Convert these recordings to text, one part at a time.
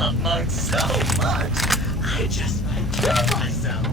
love mugs so much, I just might kill myself.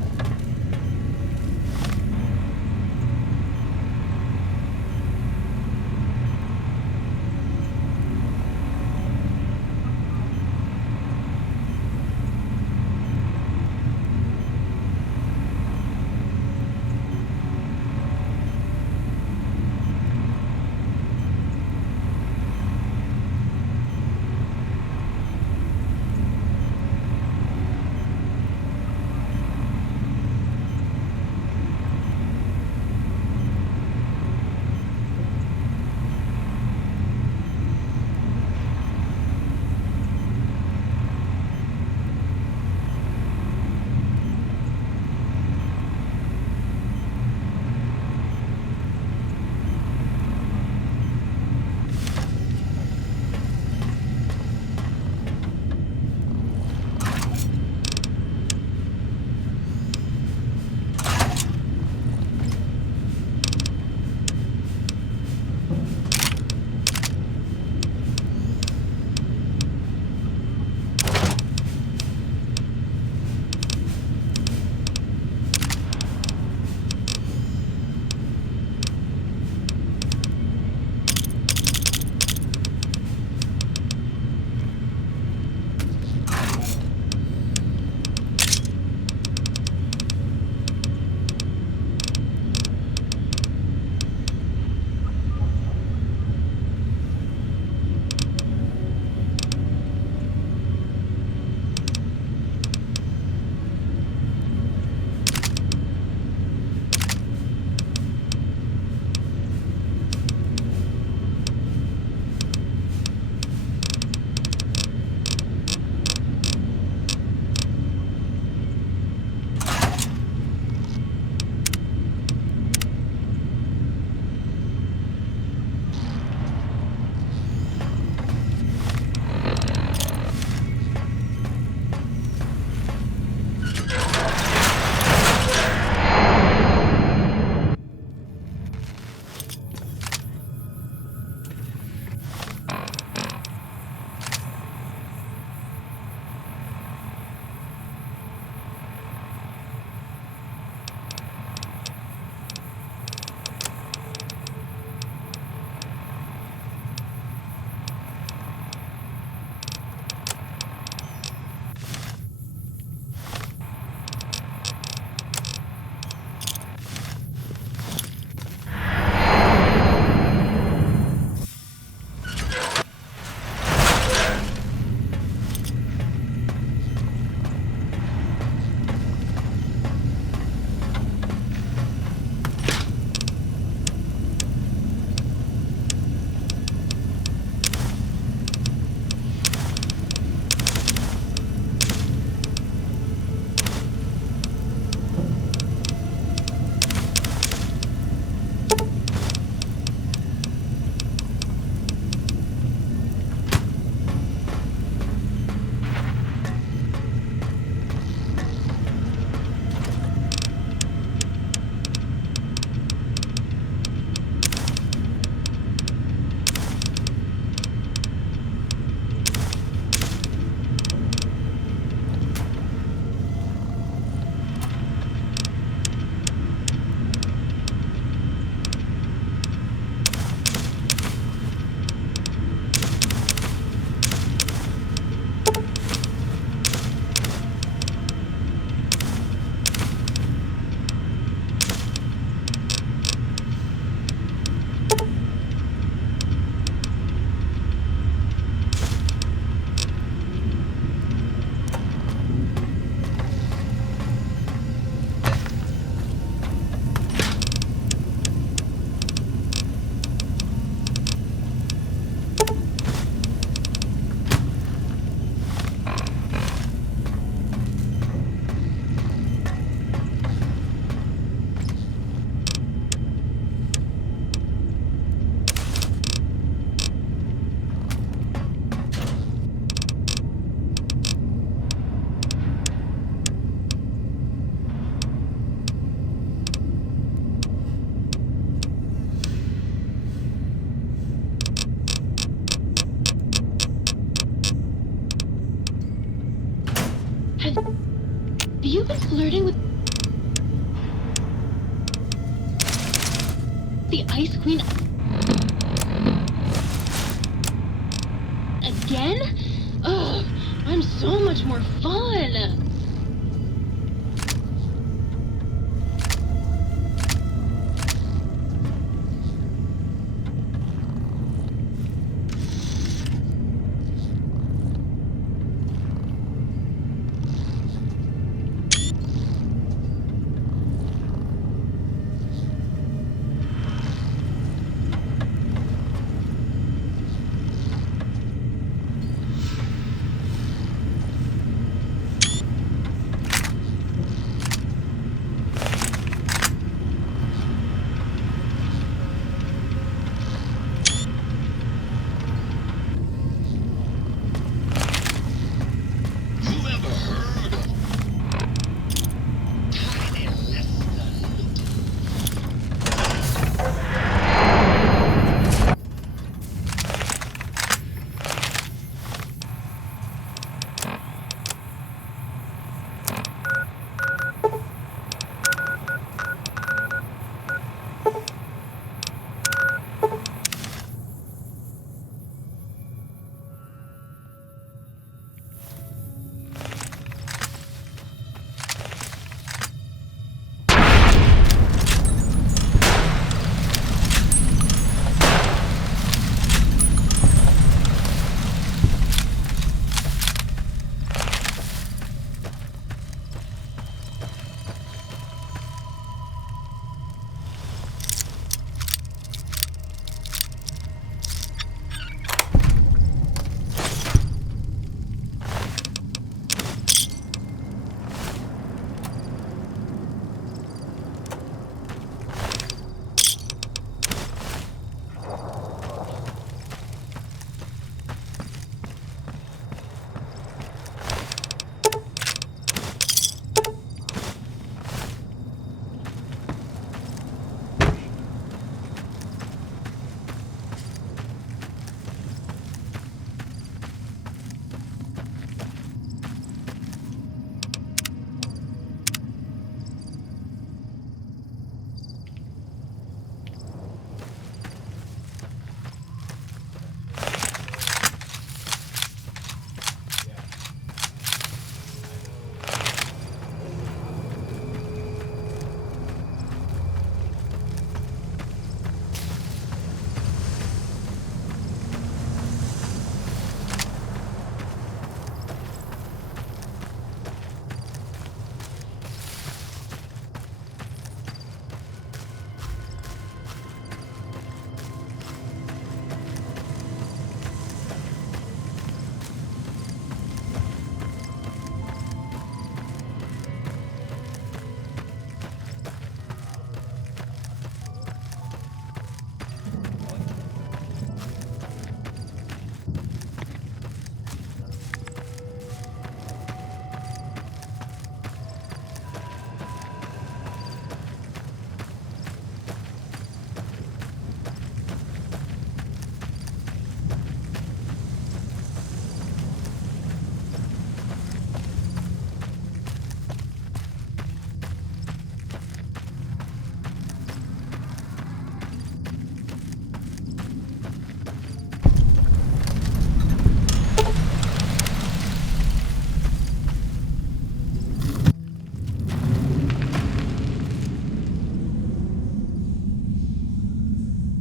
Have you been flirting with the Ice Queen again? Ugh, I'm so much more fun. You ever heard of Tiny Lister?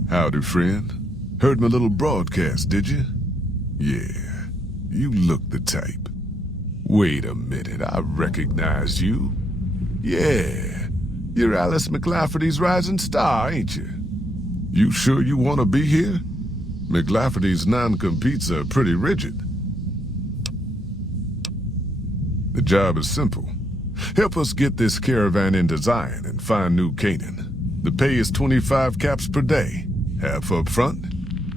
Howdy, friend. Heard my little broadcast, did you? Yeah, you look the type. Wait a minute, I recognize you. Yeah, you're Alice McLafferty's rising star, ain't you? You sure you want to be here? McLafferty's non-competes are pretty rigid. The job is simple. Help us get this caravan into Zion and find New Canaan. The pay is 25 caps per day. Half up front,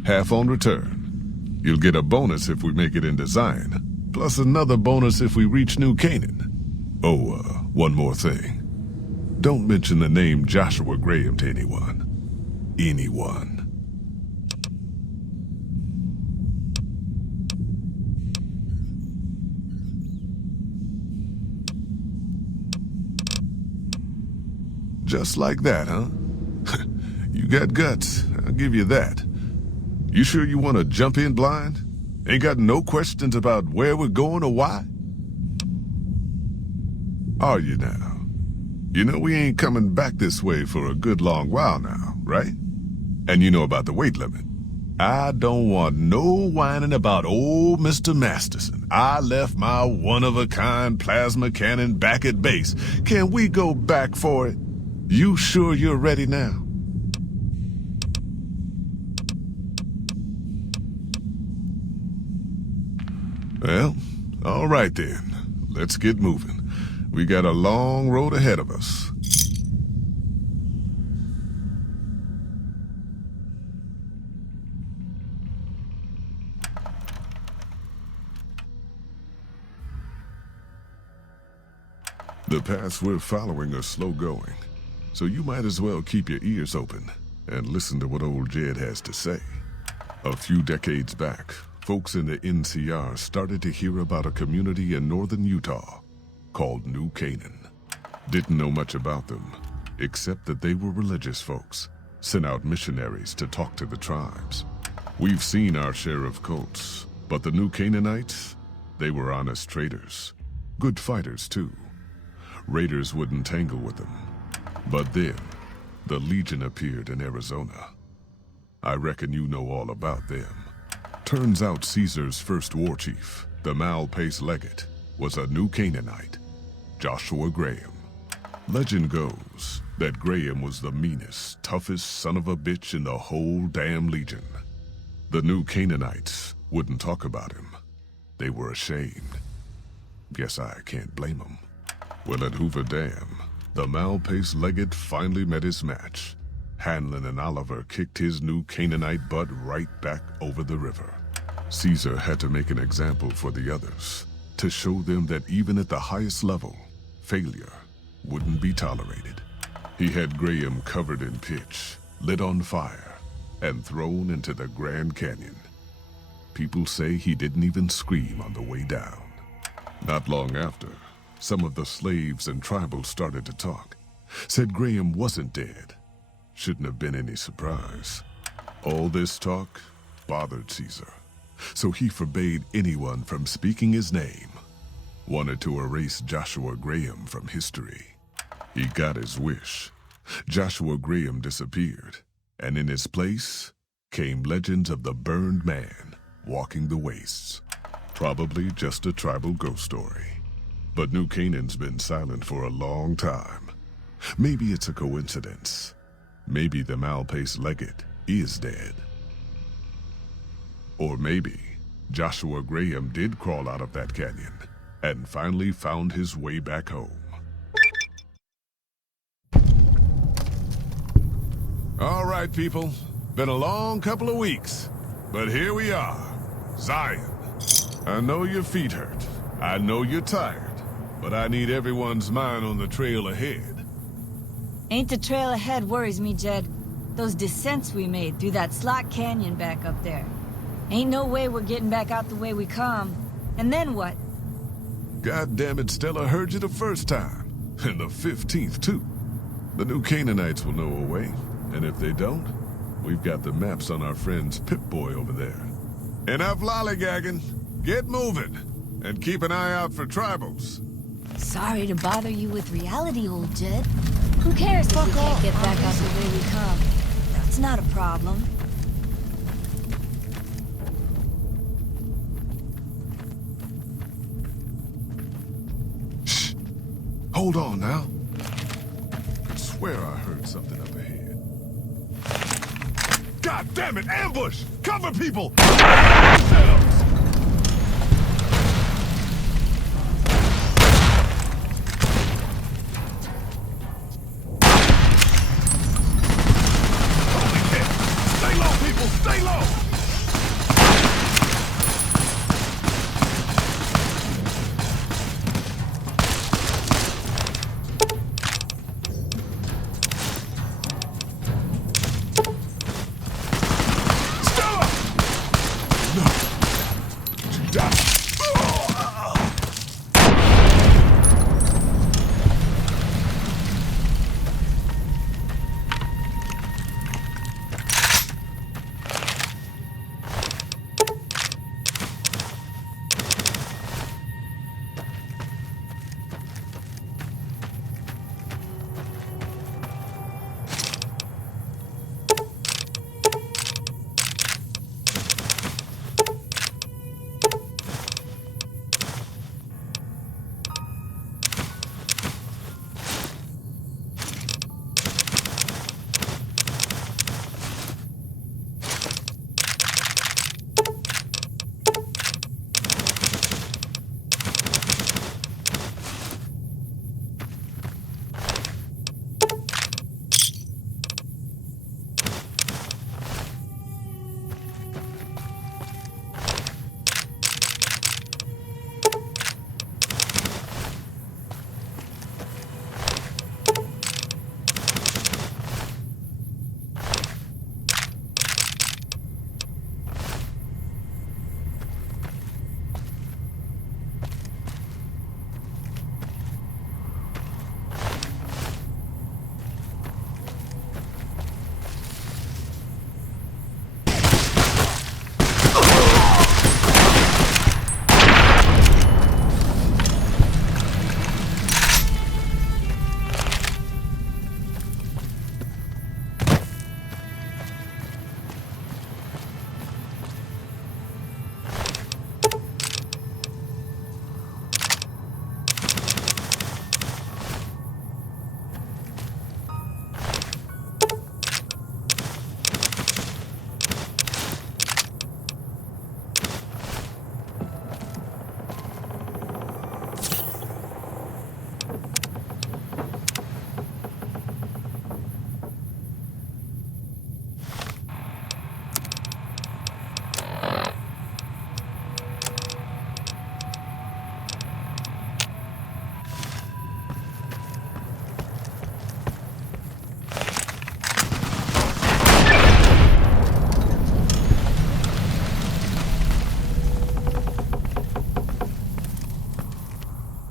half on return. You'll get a bonus if we make it into Zion, plus another bonus if we reach New Canaan. Oh, one more thing. Don't mention the name Joshua Graham to anyone. Anyone. Just like that, huh? You got guts, I'll give you that. You sure you want to jump in blind? Ain't got no questions about where we're going or why? Are you now? You know we ain't coming back this way for a good long while now, right? And you know about the weight limit. I don't want no whining about old Mr. Masterson. I left my one-of-a-kind plasma cannon back at base. Can we go back for it? You sure you're ready now? Well, all right then. Let's get moving. We got a long road ahead of us. The paths we're following are slow going, so you might as well keep your ears open and listen to what old Jed has to say. A few decades back, folks in the NCR started to hear about a community in northern Utah called New Canaan. Didn't know much about them, except that they were religious folks, sent out missionaries to talk to the tribes. We've seen our share of cults, but the New Canaanites, they were honest traders. Good fighters, too. Raiders wouldn't tangle with them. But then, the Legion appeared in Arizona. I reckon you know all about them. Turns out Caesar's first war chief, the Malpais Legate, was a New Canaanite, Joshua Graham. Legend goes that Graham was the meanest, toughest son of a bitch in the whole damn Legion. The New Canaanites wouldn't talk about him. They were ashamed. Guess I can't blame them. Well, at Hoover Dam, the Malpais Legate finally met his match. Hanlon and Oliver kicked his New Canaanite butt right back over the river. Caesar had to make an example for the others, to show them that even at the highest level, failure wouldn't be tolerated. He had Graham covered in pitch, lit on fire, and thrown into the Grand Canyon. People say he didn't even scream on the way down. Not long after, some of the slaves and tribals started to talk. Said Graham wasn't dead. Shouldn't have been any surprise. All this talk bothered Caesar, so he forbade anyone from speaking his name. Wanted to erase Joshua Graham from history. He got his wish. Joshua Graham disappeared, and in his place came legends of the burned man walking the wastes. Probably just a tribal ghost story. But New Canaan's been silent for a long time. Maybe it's a coincidence. Maybe the Malpais Legate is dead. Or maybe Joshua Graham did crawl out of that canyon and finally found his way back home. All right, people. Been a long couple of weeks, but here we are. Zion. I know your feet hurt. I know you're tired. But I need everyone's mind on the trail ahead. Ain't the trail ahead worries me, Jed. Those descents we made through that slot canyon back up there. Ain't no way we're getting back out the way we come. And then what? God damn it, Stella heard you the first time. And the 15th, too. The New Canaanites will know a way. And if they don't, we've got the maps on our friend's Pip-Boy over there. Enough lollygagging. Get moving. And keep an eye out for tribals. Sorry to bother you with reality, old Jed. Who cares if we can't get back out the way we come? That's not a problem. Shh! Hold on now. I swear I heard something up ahead. God damn it! Ambush! Cover people! Yourselves! Stay low! Stella! No! You die!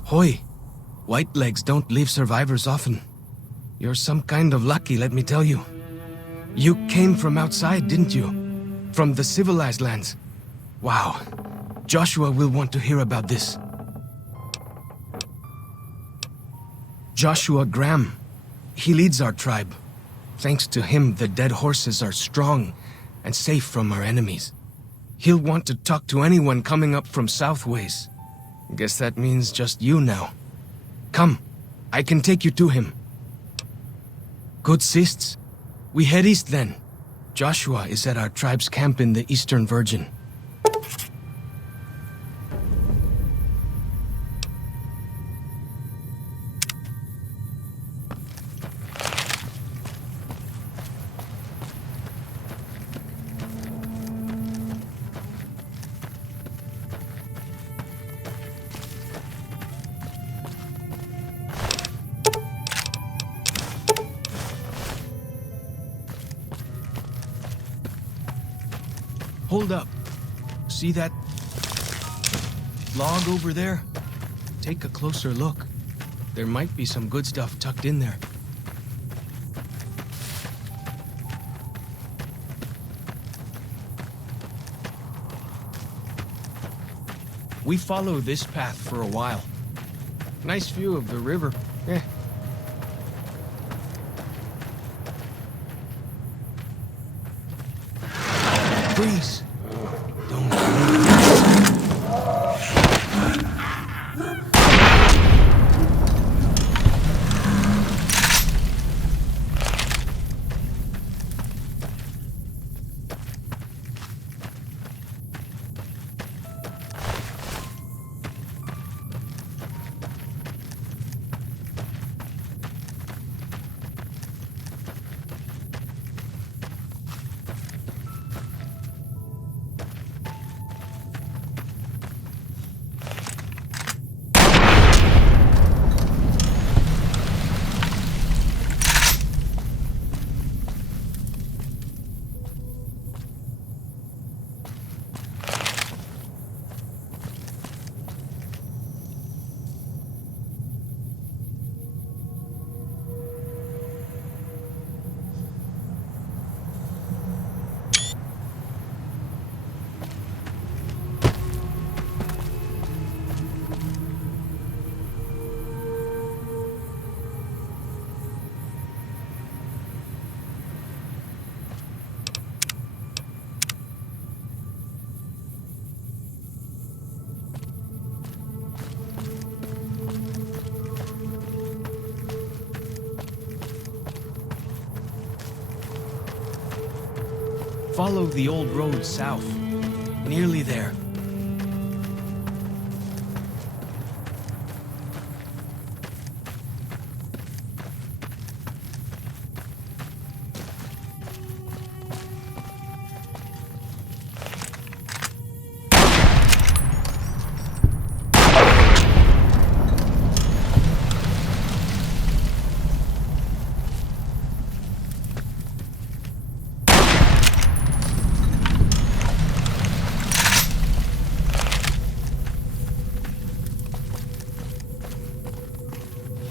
Hoy, Whitelegs don't leave survivors often. You're some kind of lucky, let me tell you. You came from outside, didn't you? From the civilized lands. Wow. Joshua will want to hear about this. Joshua Graham. He leads our tribe. Thanks to him, the dead horses are strong and safe from our enemies. He'll want to talk to anyone coming up from Southways. Guess that means just you now. Come, I can take you to him. Good sists. We head east then. Joshua is at our tribe's camp in the Eastern Virgin. Hold up. See that log over there? Take a closer look. There might be some good stuff tucked in there. We follow this path for a while. Nice view of the river. Freeze. Don't move. Follow the old road south. Nearly there.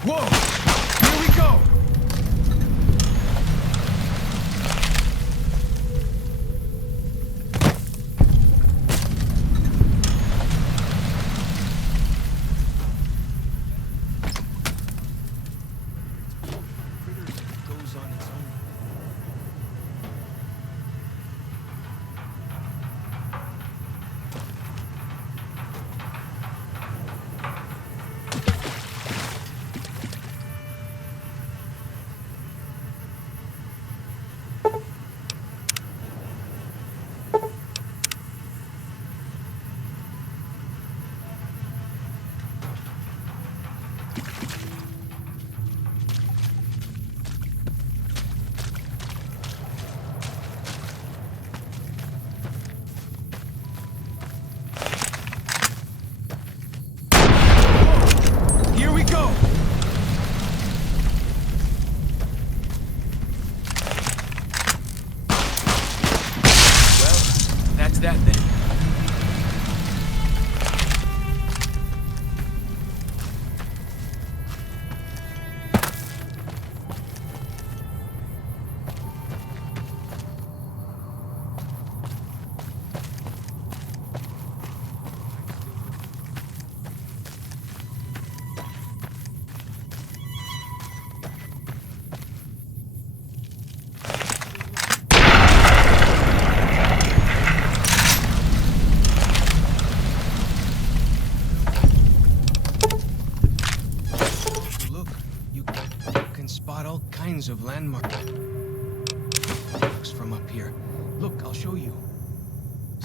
Whoa! Here we go! Goes on its own. Here we go! Well, that's that then.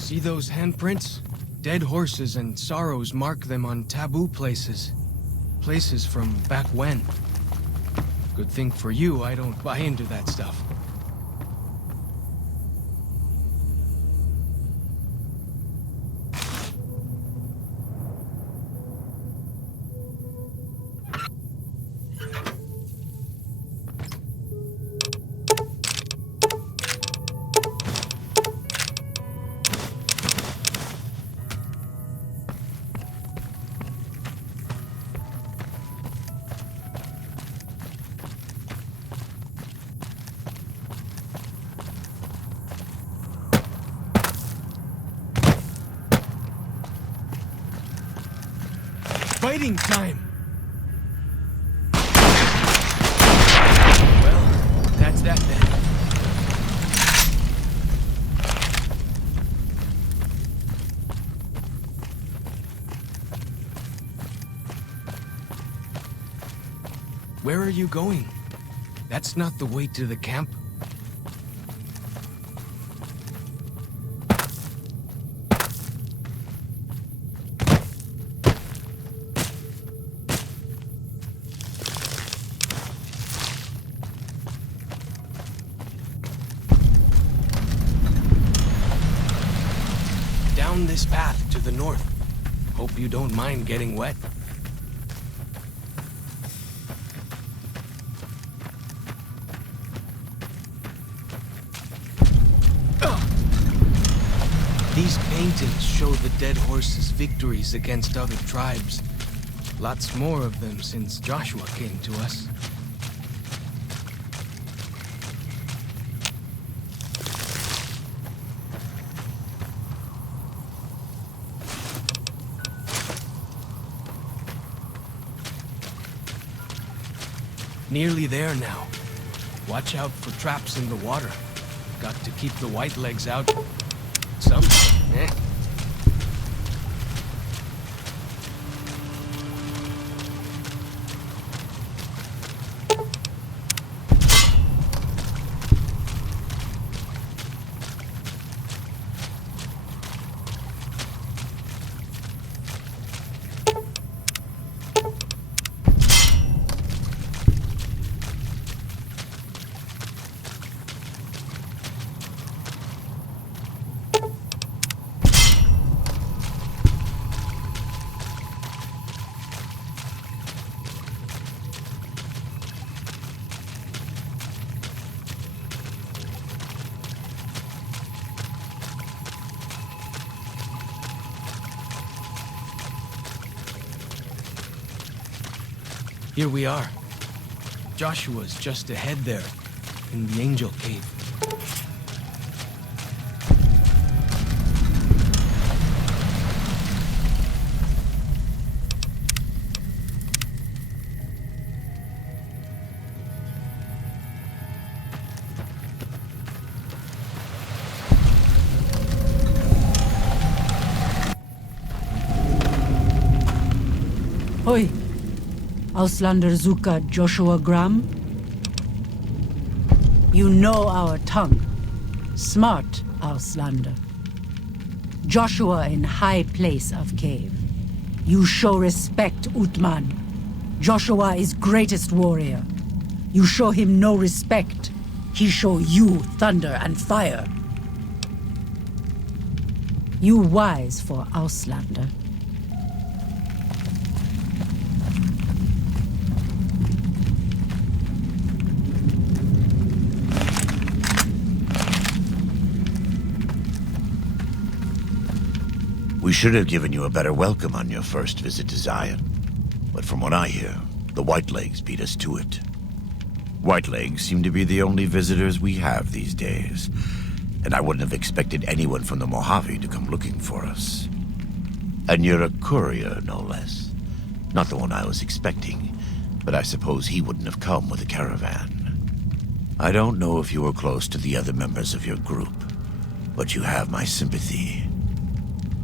See those handprints? Dead horses and sorrows mark them on taboo places. Places from back when. Good thing for you, I don't buy into that stuff. Fighting time! Well, that's that then. Where are you going? That's not the way to the camp. Down this path to the north. Hope you don't mind getting wet. These paintings show the dead horses' victories against other tribes. Lots more of them since Joshua came to us. Nearly there now. Watch out for traps in the water. Got to keep the white legs out. Some, eh? Here we are. Joshua's just ahead there, in the Angel Cave. Hoi! Auslander Zuka Joshua Gram? You know our tongue. Smart, Auslander. Joshua in high place of cave. You show respect, Utman. Joshua is greatest warrior. You show him no respect. He show you thunder and fire. You wise for Auslander. We should have given you a better welcome on your first visit to Zion. But from what I hear, the Whitelegs beat us to it. Whitelegs seem to be the only visitors we have these days, and I wouldn't have expected anyone from the Mojave to come looking for us. And you're a courier, no less. Not the one I was expecting, but I suppose he wouldn't have come with a caravan. I don't know if you were close to the other members of your group, but you have my sympathy.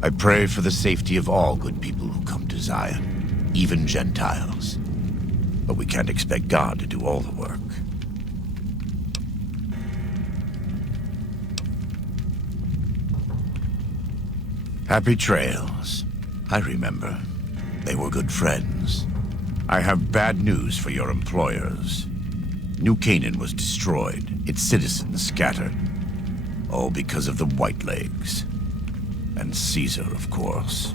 I pray for the safety of all good people who come to Zion, even Gentiles. But we can't expect God to do all the work. Happy trails. I remember. They were good friends. I have bad news for your employers. New Canaan was destroyed, its citizens scattered. All because of the Whitelegs. And Caesar, of course.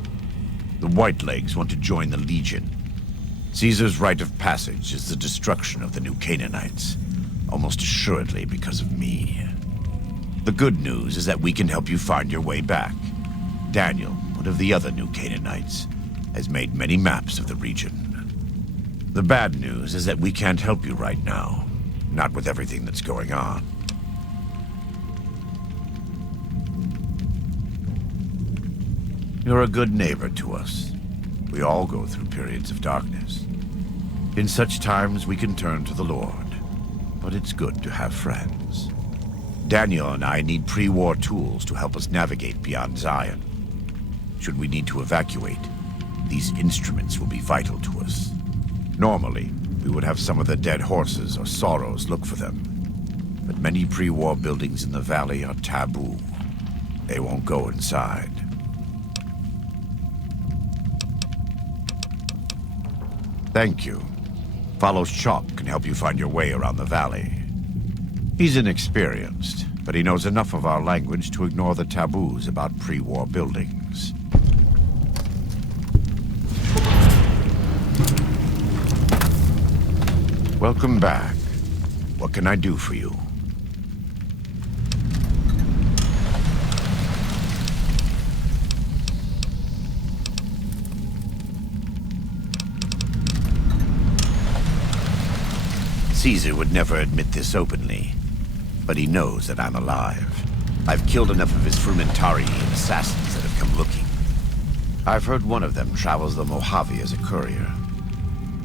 The Whitelegs want to join the Legion. Caesar's rite of passage is the destruction of the New Canaanites, almost assuredly because of me. The good news is that we can help you find your way back. Daniel, one of the other New Canaanites, has made many maps of the region. The bad news is that we can't help you right now, not with everything that's going on. You're a good neighbor to us. We all go through periods of darkness. In such times, we can turn to the Lord. But it's good to have friends. Daniel and I need pre-war tools to help us navigate beyond Zion. Should we need to evacuate, these instruments will be vital to us. Normally, we would have some of the dead horses or sorrows look for them. But many pre-war buildings in the valley are taboo. They won't go inside. Thank you. Follow Chop can help you find your way around the valley. He's inexperienced, but he knows enough of our language to ignore the taboos about pre-war buildings. Welcome back. What can I do for you? Caesar would never admit this openly, but he knows that I'm alive. I've killed enough of his Frumentarii and assassins that have come looking. I've heard one of them travels the Mojave as a courier.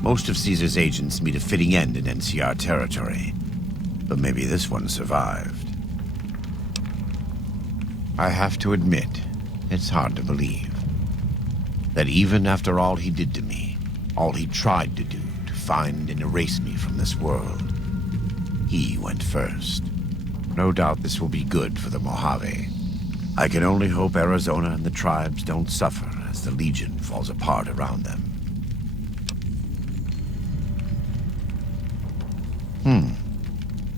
Most of Caesar's agents meet a fitting end in NCR territory, but maybe this one survived. I have to admit, it's hard to believe that even after all he did to me, all he tried to do, find and erase me from this world, he went first. No doubt this will be good for the Mojave. I can only hope Arizona and the tribes don't suffer as the Legion falls apart around them.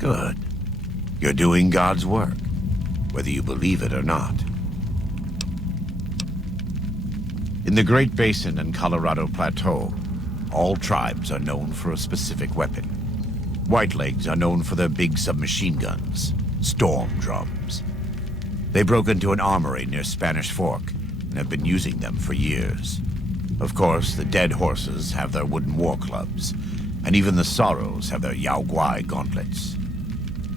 Good. You're doing God's work, whether you believe it or not. In the Great Basin and Colorado Plateau, all tribes are known for a specific weapon. Whitelegs are known for their big submachine guns, storm drums. They broke into an armory near Spanish Fork and have been using them for years. Of course, the dead horses have their wooden war clubs, and even the Sorrows have their Yao Guai gauntlets.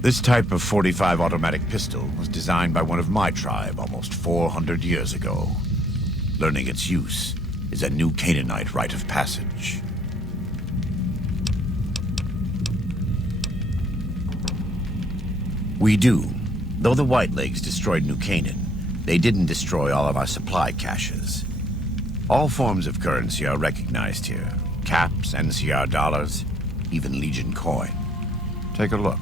This type of .45 automatic pistol was designed by one of my tribe almost 400 years ago. Learning its use is a New Canaanite rite of passage. We do. Though the Whitelegs destroyed New Canaan, they didn't destroy all of our supply caches. All forms of currency are recognized here. Caps, NCR dollars, even Legion coin. Take a look.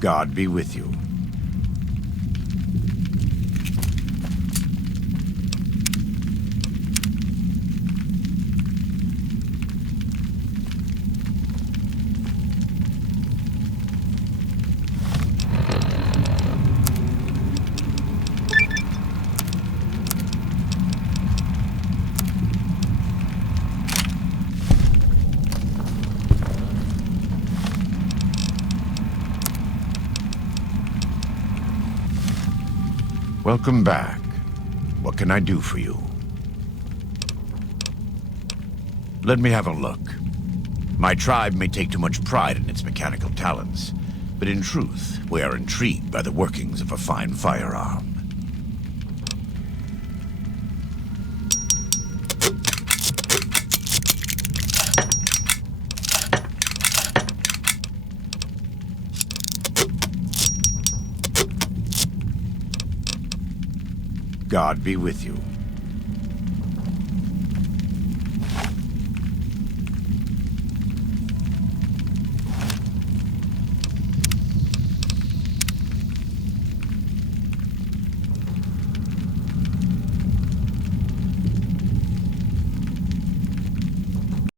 God be with you. Welcome back. What can I do for you? Let me have a look. My tribe may take too much pride in its mechanical talents, but in truth, we are intrigued by the workings of a fine firearm. God be with you.